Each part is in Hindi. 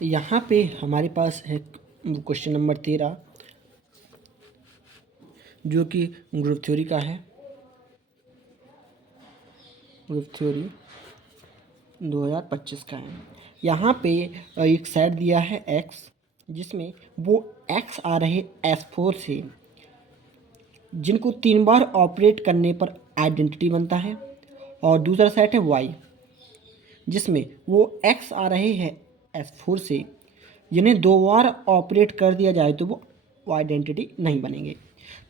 यहाँ पे हमारे पास है क्वेश्चन नंबर 13 जो कि ग्रुप थ्योरी का है। ग्रुप थ्योरी 2025 का है। यहाँ पे एक सेट दिया है x, जिसमें वो x आ रहे S4 से, जिनको 3 बार ऑपरेट करने पर आइडेंटिटी बनता है। और दूसरा सेट है y, जिसमें वो x आ रहे हैं S4 से, जिन्हें 2 बार ऑपरेट कर दिया जाए तो वो आइडेंटिटी नहीं बनेंगे।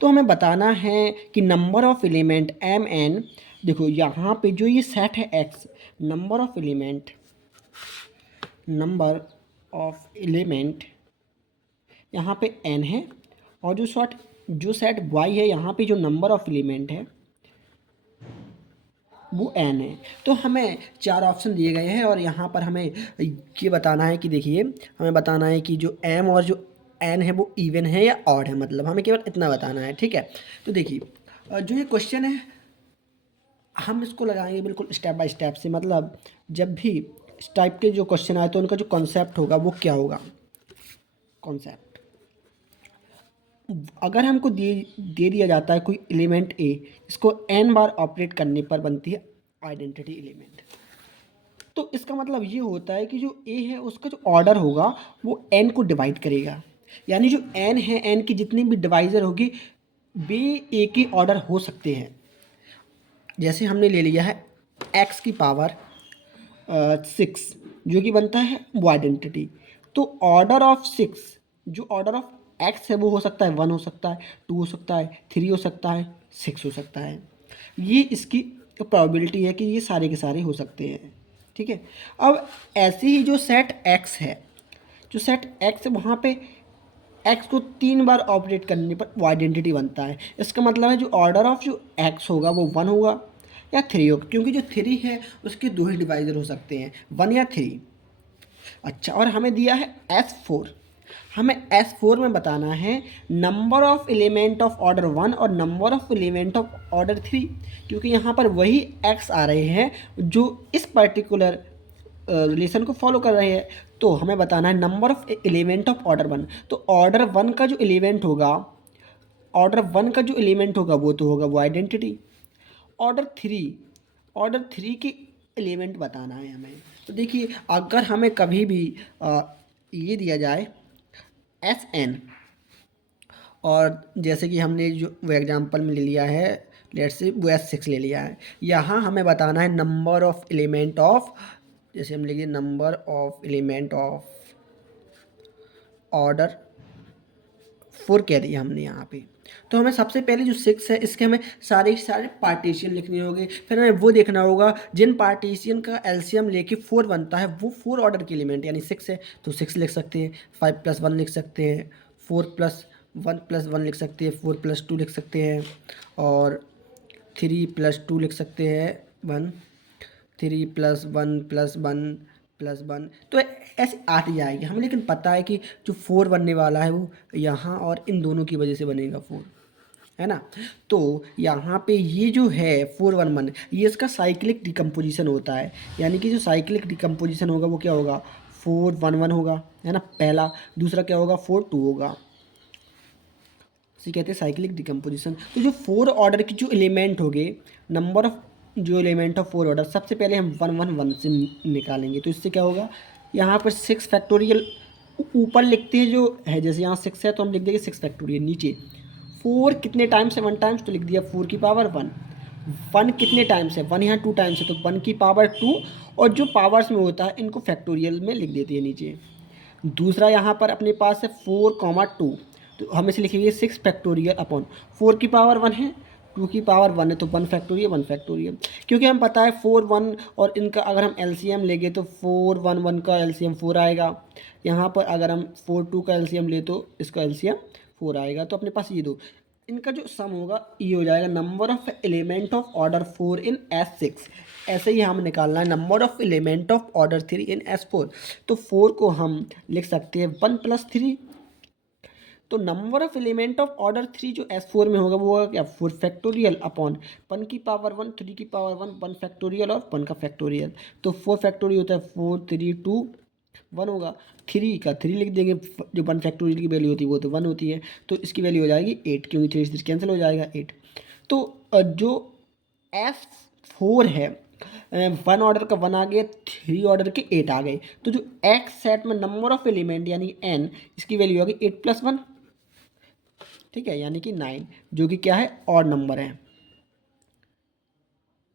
तो हमें बताना है कि number of element M N. देखो यहाँ पे जो ये सेट है x, नंबर ऑफ एलिमेंट यहाँ पे n है, और जो सेट y है यहाँ पे जो नंबर ऑफ एलिमेंट है वो n है। तो हमें 4 ऑप्शन दिए गए हैं और यहाँ पर हमें ये बताना है कि देखिए, हमें बताना है कि जो m और जो n है वो इवन है या ऑड है, मतलब हमें केवल इतना बताना है, ठीक है। तो देखिए जो ये क्वेश्चन है हम इसको लगाएंगे बिल्कुल स्टेप बाय स्टेप से, मतलब जब भी इस टाइप के जो क्वेश्चन आए तो उनका जो कॉन्सेप्ट होगा वो क्या होगा। कॉन्सेप्ट, अगर हमको दे दिया जाता है कोई एलिमेंट ए, इसको n बार ऑपरेट करने पर बनती है आइडेंटिटी एलिमेंट, तो इसका मतलब ये होता है कि जो ए है उसका जो ऑर्डर होगा वो n को डिवाइड करेगा, यानी जो n है, n की जितनी भी डिवाइजर होगी वे ए के ऑर्डर हो सकते हैं। जैसे हमने ले लिया है x की पावर 6, जो कि बनता है वो आइडेंटिटी। तो ऑर्डर ऑफ 6, जो ऑर्डर ऑफ x है वो हो सकता है 1, हो सकता है 2, हो सकता है 3, हो सकता है 6, हो सकता है। ये इसकी प्रोबेबिलिटी है कि ये सारे के सारे हो सकते हैं, ठीक है। अब ऐसे ही जो सेट x है, जो सेट x है वहाँ पे x को 3 बार ऑपरेट करने पर वो आइडेंटिटी बनता है। इसका मतलब है जो ऑर्डर ऑफ जो x होगा वो 1 होगा या 3 होगा, क्योंकि जो 3 है उसके 2 ही डिवाइजर हो सकते हैं, 1 या 3। अच्छा, और हमें दिया है S4। हमें S4 में बताना है number of element of order 1 और number of element of order 3, क्योंकि यहाँ पर वही x आ रहे हैं जो इस पर्टिकुलर रिलेशन को फॉलो कर रहे हैं। तो हमें बताना है number of element of order 1। तो ऑर्डर वन का जो एलिमेंट होगा वो तो होगा वो identity. Order three order three की एलिमेंट बताना है हमें। तो देखिए, अगर हमें कभी भी ये दिया जाए एस एन, और जैसे कि हमने जो वो एग्जांपल में ले लिया है, लेट्स से वो S6 ले लिया है, यहाँ हमें बताना है नंबर ऑफ एलिमेंट ऑफ, जैसे हम लिखिए number of element of order 4 कह दिया हमने यहाँ पे। तो हमें सबसे पहले जो 6 है इसके हमें सारे के सारे पार्टीशन लिखने होंगे। फिर हमें वो देखना होगा जिन पार्टीशन का एलसीएम लेके 4 बनता है वो 4 ऑर्डर की एलिमेंट, यानी 6 है तो 6 लिख सकते हैं, 5 + 1 लिख सकते हैं, 4 + 1 + 1 लिख सकते हैं, 4 + 2 लिख सकते हैं, और 3 + 2 लिख सकते हैं 1, 3 + 1 + 1 + 1, तो ऐसे आती जाएगी हमें। लेकिन पता है कि जो 4 बनने वाला है वो यहाँ और इन दोनों की वजह से बनेगा 4, है ना। तो यहाँ पे ये जो है 411, ये इसका साइक्लिक डिकम्पोजिशन होता है, यानी कि जो साइक्लिक डिकम्पोजिशन होगा वो क्या होगा, 411 होगा, है ना पहला। दूसरा क्या होगा, 42 होगा। इसे कहते हैं साइक्लिक डिकम्पोजिशन। तो जो 4 ऑर्डर की जो एलिमेंट होंगे, नंबर ऑफ जो एलिमेंट ऑफ 4 ऑर्डर, सबसे पहले हम 111 से निकालेंगे। तो इससे क्या होगा, यहाँ पर 6 फैक्टोरियल ऊपर लिखते हैं जो है, जैसे यहाँ 6 है तो हम लिख देंगे 6 फैक्टोरियल। नीचे 4 कितने टाइम्स है, 1 टाइम्स, तो लिख दिया 4 की पावर 1। 1 कितने टाइम्स है, 1 यहाँ 2 टाइम्स है तो 1 की पावर 2, और जो पावर्स में होता है इनको फैक्टोरियल में लिख देते हैं नीचे। दूसरा यहाँ पर अपने पास है 4, 2, तो हम इसे लिखेंगे 6 फैक्टोरियल अपॉन 4 की पावर 1 है, 2 की पावर 1 है तो 1 फैक्टोरियल, 1 फैक्टोरियल। क्योंकि हम पता है 4 1 और इनका अगर हम एलसीएम लेंगे तो 4 1 1 का एलसीएम 4 आएगा। यहाँ पर अगर हम 4 2 का एलसीएम ले तो इसका एलसीएम 4 आएगा। तो अपने पास ये दो, इनका जो सम होगा ये हो जाएगा number of element of order 4 in S6। ऐसे ही हम निकालना है number of element of order 3 in S4। तो 4 को हम लिख सकते हैं 1 + 3। तो number of element of order 3 जो S4 में होगा वो होगा क्या, 4 फैक्टोरियल अपॉन 1 की पावर 1, 3 की पावर 1, 1 फैक्टोरियल और 1 का फैक्टोरियल। तो 4 फैक्टोरियल होता है 4 3 2 वन होगा। थ्री का थ्री लिख देंगे, जो वन फैक्टोरियल की वैल्यू होती है वो तो वन होती है, तो इसकी वैल्यू हो जाएगी एट, क्योंकि थ्री से कैंसिल हो जाएगा एट। तो जो एफ फोर है, वन ऑर्डर का वन आ गया, थ्री ऑर्डर के एट आ गए, तो जो एक्स सेट में नंबर ऑफ एलिमेंट यानी एन, इसकी वैल्यू आ गई एट प्लस वन, ठीक है, यानी कि नाइन, जो कि क्या है ऑड नंबर है,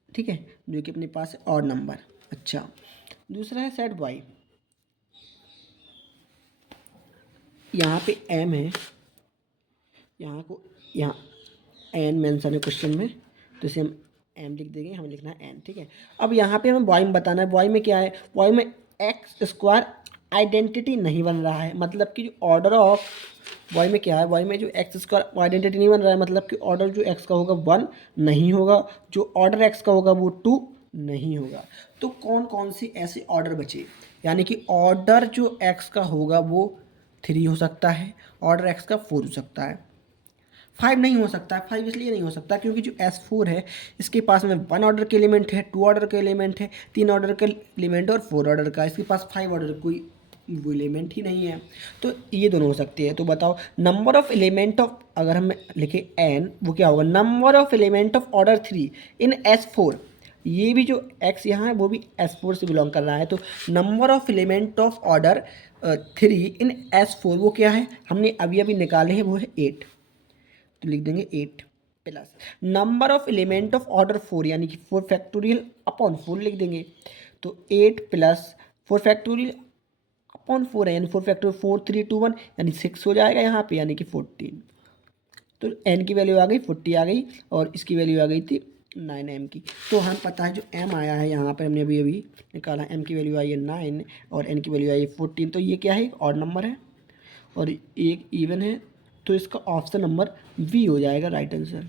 ठीक है, जो कि अपने पास है ऑड नंबर। अच्छा, दूसरा है सेट वाई, यहाँ पे एम है, यहाँ को यहाँ एन मेंशन है क्वेश्चन में, तो इसे हम एम लिख देंगे, हमें लिखना है एन, ठीक है। अब यहाँ पे हमें वाई में बताना है, वाई में क्या है, वाई में एक्स स्क्वायर आइडेंटिटी नहीं बन रहा है, मतलब कि जो ऑर्डर ऑफ वाई में क्या है, वाई में जो एक्स स्क्वायर आइडेंटिटी नहीं बन रहा है, मतलब कि ऑर्डर जो एक्स का होगा वन नहीं होगा, जो ऑर्डर एक्स का होगा वो टू नहीं होगा। तो कौन कौन से ऐसे ऑर्डर बचे, यानी कि ऑर्डर जो एक्स का होगा वो थ्री हो सकता है, ऑर्डर एक्स का फोर हो सकता है, फाइव नहीं हो सकता है। फाइव इसलिए नहीं हो सकता क्योंकि जो एस फोर है इसके पास में वन ऑर्डर के एलिमेंट है, टू ऑर्डर के एलिमेंट है, तीन ऑर्डर के एलिमेंट और फोर ऑर्डर का, इसके पास फाइव ऑर्डर कोई वो एलिमेंट ही नहीं है, तो ये दोनों हो सकते हैं। तो बताओ नंबर ऑफ एलिमेंट ऑफ, अगर हम लिखे एन, वो क्या होगा, number of element of order three in S four, ये भी जो एक्स यहाँ है वो भी एस फोर से बिलोंग कर रहा है, तो number of element of order three in S four वो क्या है, हमने अभी अभी निकाले हैं, वो है एट, तो लिख देंगे eight plus number of element of order four, यानी कि फोर फैक्टोरियल अपॉन फोर लिख देंगे, तो eight plus four factorial upon four है, यानी four factorial four three two one, यानी सिक्स हो जाएगा यहाँ पे, यानी कि 14। तो एन की वैल्यू आ गई 40 आ गई, और इसकी वैल्यू आ गई थी 9 एम की। तो हमें पता है जो एम आया है यहाँ पर, हमने अभी अभी निकाला, एम की वैल्यू आई है 9 और एन की वैल्यू आई है 14, तो ये क्या है, एक ऑड नंबर है और एक इवन है, तो इसका ऑप्शन नंबर बी हो जाएगा राइट आंसर।